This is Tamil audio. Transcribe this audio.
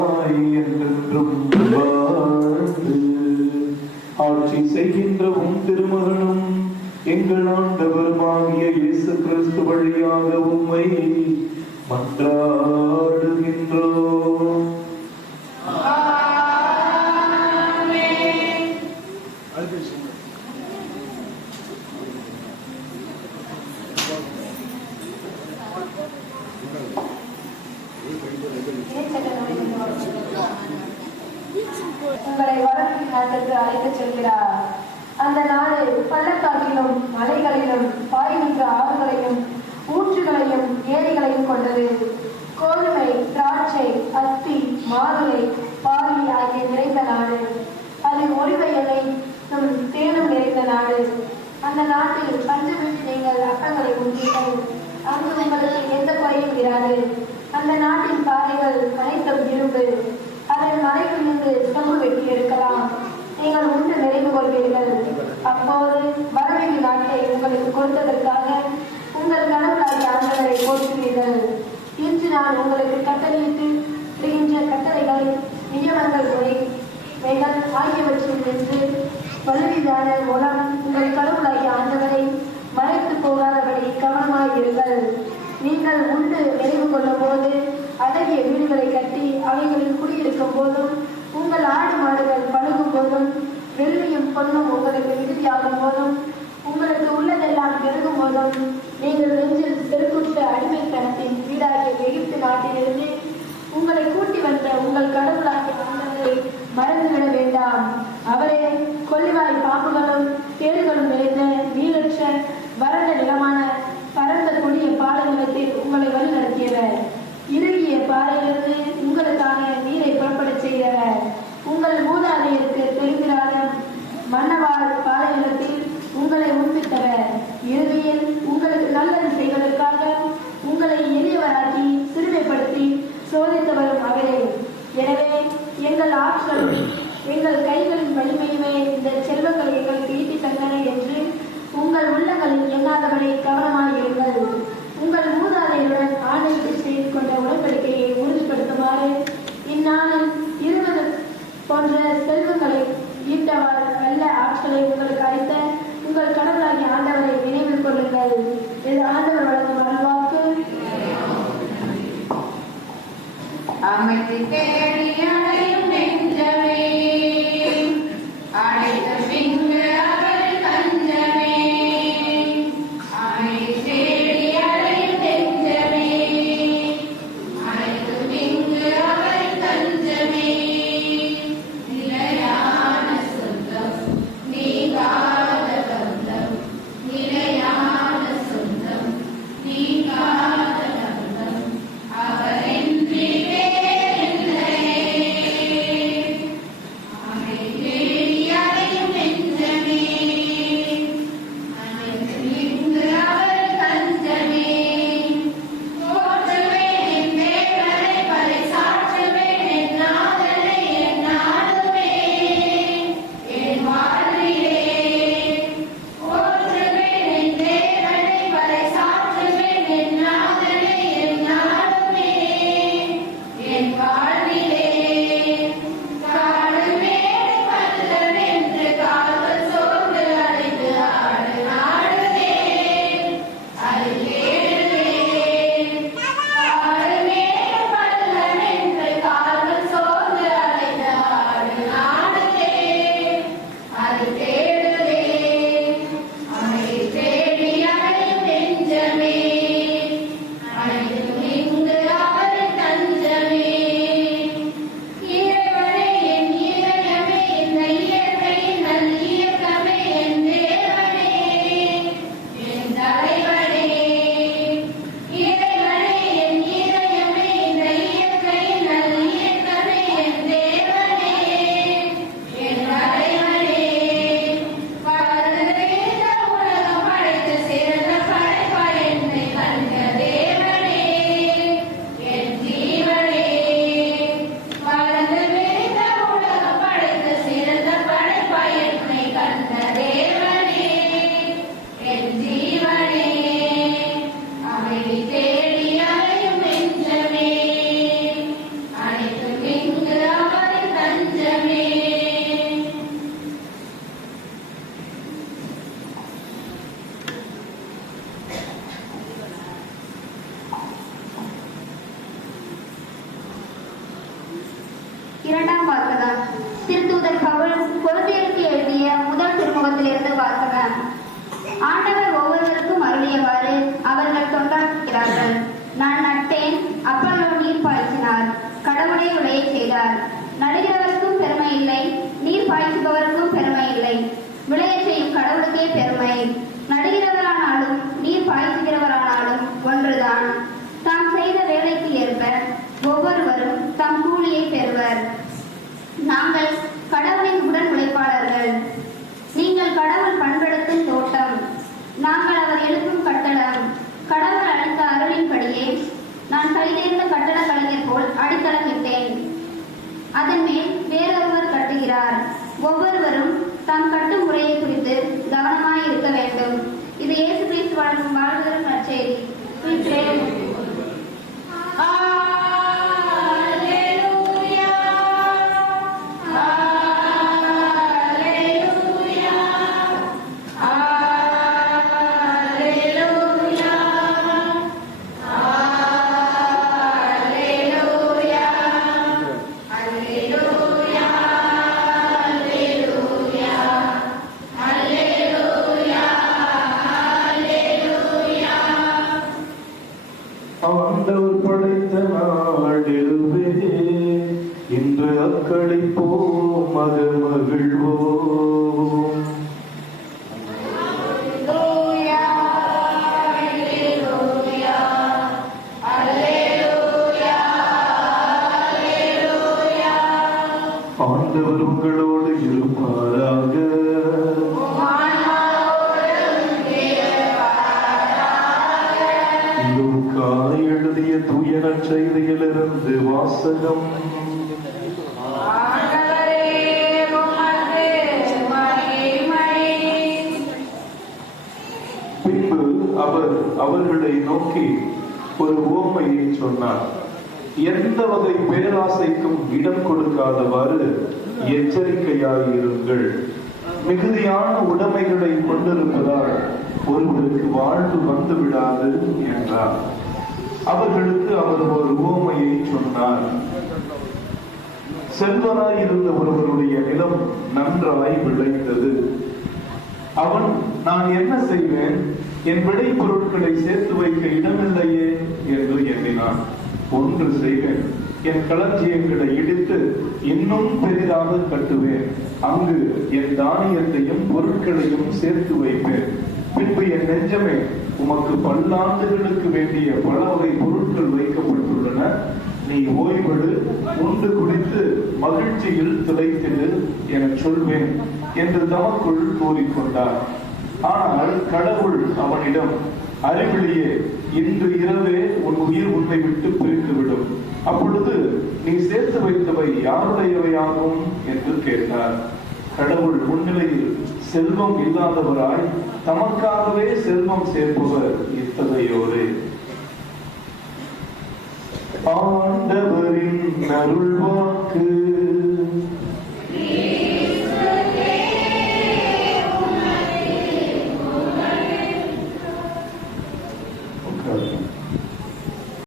என்றென்றும் வாழ்ந்து ஆட்சி செய்கின்ற உம் திருமகனும் எங்கள் ஆண்டவருமாகிய இயேசு கிறிஸ்து வழியாக உம்மை மன்றாடுகின்றோம். உங்களை வடக்கு நாட்டுக்கு அழைத்துச் செல்கிறார். அந்த நாடு பள்ளத்தாக்கிலும் மலைகளிலும் பாய்கின்ற ஆறுகளையும் ஊற்றுகளையும் ஏரிகளையும் கொண்டது. கோதுமை, திராட்சை, அத்தி, மாதுளை, பாலி ஆகிய நிறைந்த நாடு. அது ஒலிவ எண்ணெயும் தேனும் நிறைந்த நாடு. அந்த நாட்டில் பஞ்சமின்றி நீங்கள் அப்பங்களை உண்டீர்கள். அங்கு உங்களுக்கு எந்த குறையும் இராது. அந்த நாட்டின் பாறைகள் அனைத்தும் இரும்பு. அதன் மலைகளிலிருந்து செம்பு வெட்டி எடுக்கலாம். நீங்கள் உண்டு நிறைவு கொள்வீர்கள். அப்போது வரவேண்டிய நாட்டை உங்களுக்கு கொடுத்ததற்காக உங்கள் கடவுளாகிய ஆண்டவரை போற்றுவீர்கள். இன்று நான் உங்களுக்கு கட்டளையிட்டு விடுகின்ற கட்டளைகள், நியமங்கள், முறைகள் ஆகியவற்றில் நின்று வலுவிதான மூலம் உங்கள் கடவுளாகிய ஆண்டவரை மறைத்து போகாதபடி கவனமாயிருங்கள். நீங்கள் உண்டு நிறைவு கொள்ளும் போது அழகிய வீடுகளை கட்டி அவைகளில் குடியிருக்கும் போதும், உங்கள் ஆடு மாடுகள் பழுகும் போதும், வெள்ளியும் பொன்னும் உங்களுக்கு மிகுதியாகும் போதும், உங்களுக்கு உள்ளதெல்லாம் பெருகும் போதும், நீங்கள் நெஞ்சில் செருக்குற்ற அடிமைத்தனத்தின் வீடாகிய எகிப்து நாட்டிலிருந்து உங்களை கூட்டி வந்த உங்கள் கடவுளாகிய ஆண்டவரை மறந்துவிட வேண்டாம். அவரே கொள்ளிவாய் பாம்புகளும் தேடுகளும் நிறைந்த நீரற்ற வறண்ட நிலமான பரந்த கொடிய பாலை நிலத்தில் உங்களை வழி நடத்தியவர். இறுகிய பாறையிலிருந்து உங்களுக்கான நீரை புறப்பட செய்தவர். உங்கள் மூதாதையருக்கு தெரிந்திராத மன்னவாழ் பாலை நிலத்தில் உங்களை உண்பித்தவர். இறுதியில் உங்களுக்கு நல்லது செய்வதற்காக உங்களை எளியவராக்கி சிறுமைப்படுத்தி சோதித்தவரும் அவரே. எனவே எங்கள் ஆற்றலும் எங்கள் கைகளின் வலிமையுமே இந்த செல்வங்களை எங்களுக்கு ஈட்டி தந்தன என்று உங்கள் உள்ளங்களில் எண்ணாதவரை கவனமாயிருங்கள். உங்கள் மூதாதையுடன் ஆணையிட்டு செய்து கொண்ட உடன்படிக்கையை உறுதிப்படுத்துமாறு இந்நாளில் 20 போன்ற செல்வங்களை ஈட்டவாறு நல்ல ஆட்களை உங்களுக்கு அளித்த உங்கள் கடவுளாகிய ஆண்டவரை நினைவில் கொள்ளுங்கள். இது ஆண்டவர் வழங்கும் அருள்வாக்கு. அமைதி தேடி அடையும் நெஞ்சமே, அடைத்த பின்பு அவர் தஞ்சமே. அமைதி தேடி அடையும் நெஞ்சமே, அடைத்த பின்பு அவர் தஞ்சமே. நிலையான சொந்தம் நீங்காத பந்தம், நிலையான சொந்தம் நீங்காத பந்தம், அவரின்றி தேடி அலையும் நெஞ்சமே, அனைத்தும் இரண்டாம் வாசகம். திருத்தூதர் பவுல் கொரிந்தியருக்கு எழுதிய முதல் திருமுகத்திலிருந்து வாசகம். ஆண்டவர் ஒவ்வொருவருக்கும் அருளியவாறு அவர்கள் தொண்டாற்றுகிறார்கள். நான் நட்டேன், அப்பல்லோ நீர் பாய்ச்சினார், கடவுளே விளைய செய்தார். நடுகிறவருக்கும் பெருமை இல்லை, நீர் பாய்ச்சுபவருக்கும் பெருமை இல்லை, விளைய செய்யும் கடவுளுக்கே பெருமை. நடுகிறவரானாலும் நீர் பாய்ச்சுகிறவரானாலும் ஒன்றுதான். தாம் செய்த வேலைக்கு ஏற்ப ஒவ்வொருவரும் தம் கூலியை பெறுவர். நாங்கள் கடவுளின் உடன் உழைப்பாளர்கள். நீங்கள் கடவுள் பண்படுத்தும் தோட்டம், நாங்கள் அவர் எழுப்பும் கட்டடம். கடவுள் அளித்த அருளின்படியே நான் கைதேர்ந்த கட்டட கலைஞர் போல் அடித்தளமிட்டேன். அதன் மேல் வேறொருவர் கட்டுகிறார். ஒவ்வொருவரும் தாம் கட்டும் முறையை குறித்து கவனமாய் இருக்க வேண்டும். இது இயேசு கிறிஸ்து வழங்கும் வாழ்வுதரும் நற்செய்தி. ஆண்டவர் படைத்த நாளிலுவே இன்று அக்களிப்போம், அது மகிழ்வோம். ஆண்டவர் உங்களோடு இருப்பாராக. லூக்கா எழுதிய தூய நற்செய்தியிலிருந்து வாசகம். பின்பு அவர் அவர்களை நோக்கி ஒரு உவமையை சொன்னார். எந்த வகை பேராசைக்கும் இடம் கொடுக்காதவாறு எச்சரிக்கையாயிருங்கள். மிகுதியான உடைமைகளை கொண்டிருப்பதால் ஒருவருக்கு வாழ்வு வந்து விடாது என்றார். அவர்களுக்கு அவர் ஒரு உவமையை சொன்னார். செல்வராய் இருந்த ஒருவருடைய நிலம் நன்றாய் விளைந்தது. அவன், நான் என்ன செய்வேன், என் விளை பொருட்களை சேர்த்து வைக்க இடமில்லையே என்று எண்ணினான். ஒன்று செய்வேன், என் களஞ்சியங்களை இடித்து இன்னும் பெரிதாக கட்டுவேன். அங்கு என் தானியத்தையும் பொருட்களையும் சேர்த்து வைப்பேன். பின்பு என் நெஞ்சமே, உமக்கு பல்லாண்டுகளுக்கு வேண்டிய பல வகை பொருட்கள் வைக்கப்பட்டுள்ளன. நீ ஓய்வெடு, உண்டு குடித்து மகிழ்ச்சியில் திளைத்திடு என சொல்வேன் என்று தமக்குள் கூறிக்கொண்டார். ஆனால் கடவுள் அவனிடம், அறிவிலியே, இன்று இரவே உன் உயிர் உன்னை விட்டு பிரித்துவிடும். அப்பொழுது நீ சேர்த்து வைத்தவை யாருடையவையாகும் என்று கேட்டார். கடவுள் முன்னிலையில் செல்வம் இல்லாதவராய் தமக்காகவே செல்வம் சேர்ப்பவர் இத்தகையோரே. ஆண்டவரின் அருள்வாக்கு.